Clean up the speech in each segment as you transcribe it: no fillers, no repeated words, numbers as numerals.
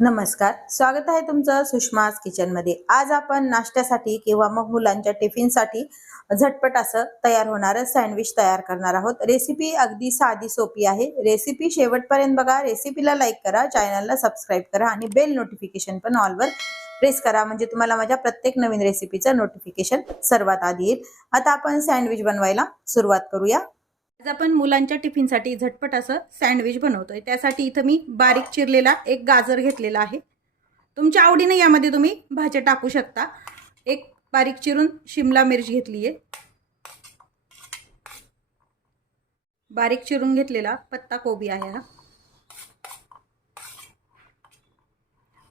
नमस्कार, स्वागत आहे तुमचं सुषमाज किचनमध्ये। आज आपण नाश्त्यासाठी किंवा मग मुलांच्या टिफिनसाठी झटपट असं तयार होणारं सँडविच तयार करणार आहोत। रेसिपी अगदी साधी सोपी आहे। रेसिपी शेवटपर्यंत बघा। रेसिपीला लाईक करा, चॅनलला सबस्क्राईब करा आणि बेल नोटिफिकेशन पण ऑलवर प्रेस करा, म्हणजे तुम्हाला माझ्या प्रत्येक नवीन रेसिपीचं नोटिफिकेशन सर्वात आधी येईल। आता आपण सँडविच बनवायला सुरुवात करूया। आज आपण मुलांच्या टिफिनसाठी झटपट असं सँडविच बनवतोय। त्यासाठी इथं मी बारीक चिरलेला एक गाजर घेतलेला आहे। तुमच्या आवडीने यामध्ये तुम्ही भाज्या टाकू शकता। एक बारीक चिरून शिमला मिरची घेतली आहे। बारीक चिरून घेतलेला पत्ता कोबी आहे हा।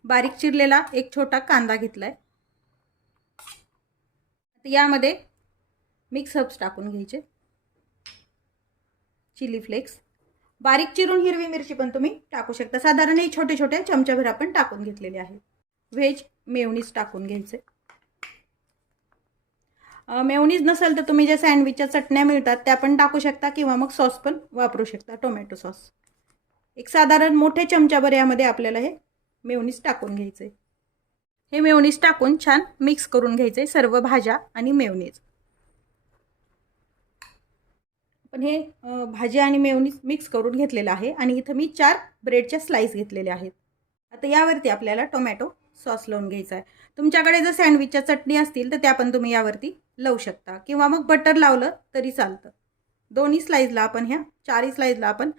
बारीक चिरलेला एक छोटा कांदा घेतलाय। यामध्ये मिक्स हर्ब्स टाकून घ्यायचे। चिली फ्लेक्स, बारीक चिरून हिरवी मिरची पण तुम्ही टाकू शकता। साधारण हे छोटे छोटे चमचाभर आपण टाकून घेतलेले आहे। व्हेज मेयोनीज टाकून घ्यायचे। मेयोनीज नसेल तर तुम्ही ज्या सँडविचच्या चटण्या मिळतात त्या पण टाकू शकता किंवा मग सॉस पण वापरू शकता, टोमॅटो सॉस। एक साधारण मोठे चमचाभर यामध्ये आपल्याला हे मेयोनीज टाकून घ्यायचे। हे मेयोनीज टाकून छान मिक्स करून घ्यायचे सर्व भाज्या आणि मेयोनीज। पण हे भाजी आणि मेयोनीज मिक्स करून घेतलेला आहे आणि इथं मी 4 ब्रेडच्या स्लाइस घेतलेल्या आहेत। आता यावरती आपल्याला टोमॅटो सॉस लावून घ्यायचा आहे। तुमच्याकडे जर सँडविचच्या चटणी असतील तर त्या पण तुम्ही यावरती लावू शकता किंवा मग बटर लावलं तरी चालतं। दोन्ही स्लाइसला आपण ह्या 4 स्लाइसला आपण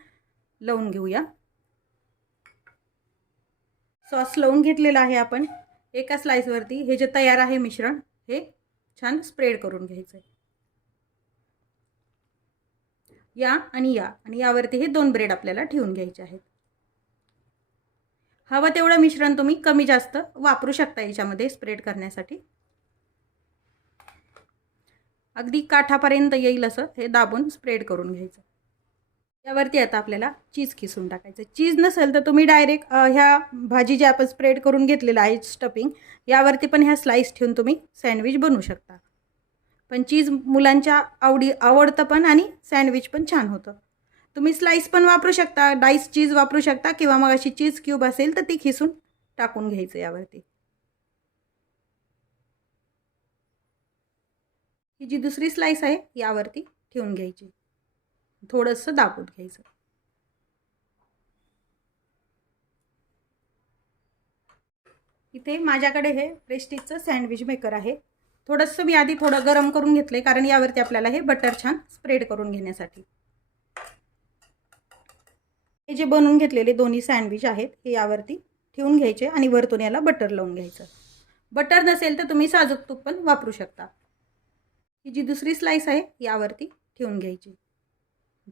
लावून घेऊया। सॉस लावून घेतलेला आहे आपण। एका स्लाइसवरती हे जे तयार आहे मिश्रण हे छान स्प्रेड करून घ्यायचं। आणि यावरती हे 2 ब्रेड आपल्याला ठेवून घ्यायचे आहेत। हवं तेवढं मिश्रण तुम्ही कमी जास्त वापरू शकता याच्यामध्ये स्प्रेड करण्यासाठी। अगदी काठापर्यंत येईल असं हे दाबून स्प्रेड करून घ्यायचं। यावरती आता आपल्याला चीज किसून टाकायचं। चीज नसेल तर तुम्ही डायरेक्ट ह्या भाजी जे आपण स्प्रेड करून घेतलेलं आहे स्टफिंग, यावरती पण ह्या स्लाइस ठेवून तुम्ही सँडविच बनवू शकता। पण चीज मुलांच्या आवडतं पण आणि सँडविच पण छान होतं। तुम्ही स्लाइस पण वापरू शकता, डाइस चीज वापरू शकता किंवा मग अशी चीज क्यूब असेल तर ती खिसून टाकून घ्यायचं यावरती। ही जी दुसरी स्लाइस आहे यावरती ठेवून घ्यायची, थोडंसं दाबून घ्यायचं। इथे माझ्याकडे हे प्रेस्टिजचं सँडविच मेकर आहे। थोडंसं मी आधी थोडं गरम करून घेतले कारण यावरती आपल्याला हे बटर छान स्प्रेड करून घेण्यासाठी। हे जे बनवून घेतलेले दोन्ही सँडविच आहेत हे यावरती ठेवून घ्यायचे आणि वरतून याला बटर लावून घ्यायचं। बटर नसेल तर तुम्ही साजूक तूप पण वापरू शकता। ही जी दुसरी स्लाइस आहे यावरती ठेवून घ्यायची,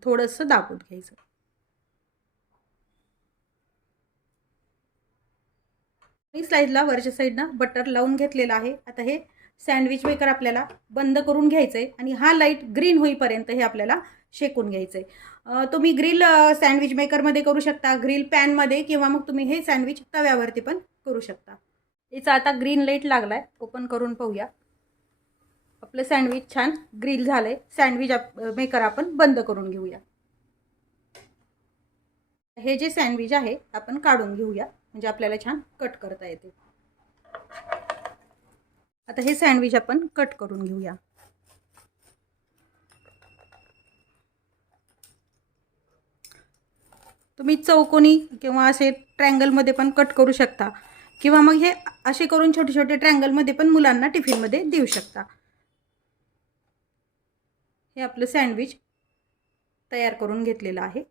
थोडंसं दाबून घ्यायचं। ही स्लाइसला वरच्या साईडनं बटर लावून घेतलेलं आहे। आता हे सँडविच मेकर आपल्याला बंद करून घ्यायचं आहे आणि हा लाईट ग्रीन होईपर्यंत हे आपल्याला शेकून घ्यायचं आहे। तुम्ही ग्रिल सँडविच मेकरमध्ये करू शकता, ग्रिल पॅनमध्ये, किंवा मग तुम्ही हे सँडविच तव्यावरती पण करू शकता। याचा आता ग्रीन लाईट लागलाय, ओपन करून पाहूया। आपलं सँडविच छान ग्रिल झालंय। सँडविच मेकर आपण बंद करून घेऊया। हे जे सँडविच आहे आपण काढून घेऊया, म्हणजे आपल्याला छान कट करता येते। आता हे सँडविच आपण कट करून घेऊया। तुम्ही चौकोनी किंवा असे ट्रायंगलमध्ये पण कट करू शकता किंवा मग हे असे करून छोटे छोटे ट्रायंगलमध्ये पण मुलांना टिफिनमध्ये देऊ शकता। हे आपलं सँडविच तयार करून घेतलेलं आहे।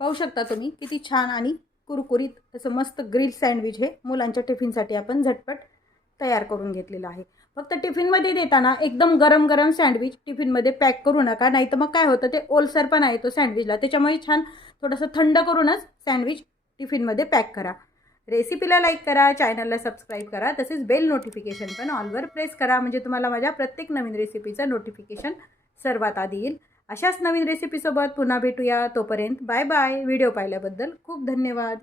पाहू शकता तुम्ही किती छान आणि कुरकुरीत असं मस्त ग्रिल सँडविच हे मुलांच्या टिफिनसाठी आपण झटपट तयार करून घेतलेलं आहे। फक्त टिफिनमध्ये देताना एकदम गरम गरम सँडविच टिफिनमध्ये पॅक करू नका, नाहीतर मग काय होतं ते ओलसरपणा येतो सँडविचला। त्याच्यामुळे छान थोडंसं थंड करूनच सँडविच टिफिनमध्ये पॅक करा। रेसिपीला लाईक करा, चॅनलला सबस्क्राईब करा, तसेच बेल नोटिफिकेशन पण ऑलवर प्रेस करा, म्हणजे तुम्हाला माझ्या प्रत्येक नवीन रेसिपीचं नोटिफिकेशन सर्वात आधी येईल। अशाच नवीन रेसिपीसोबत पुन्हा भेटूया। तोपर्यंत बाय बाय। व्हिडिओ पाहिल्याबद्दल खूप धन्यवाद।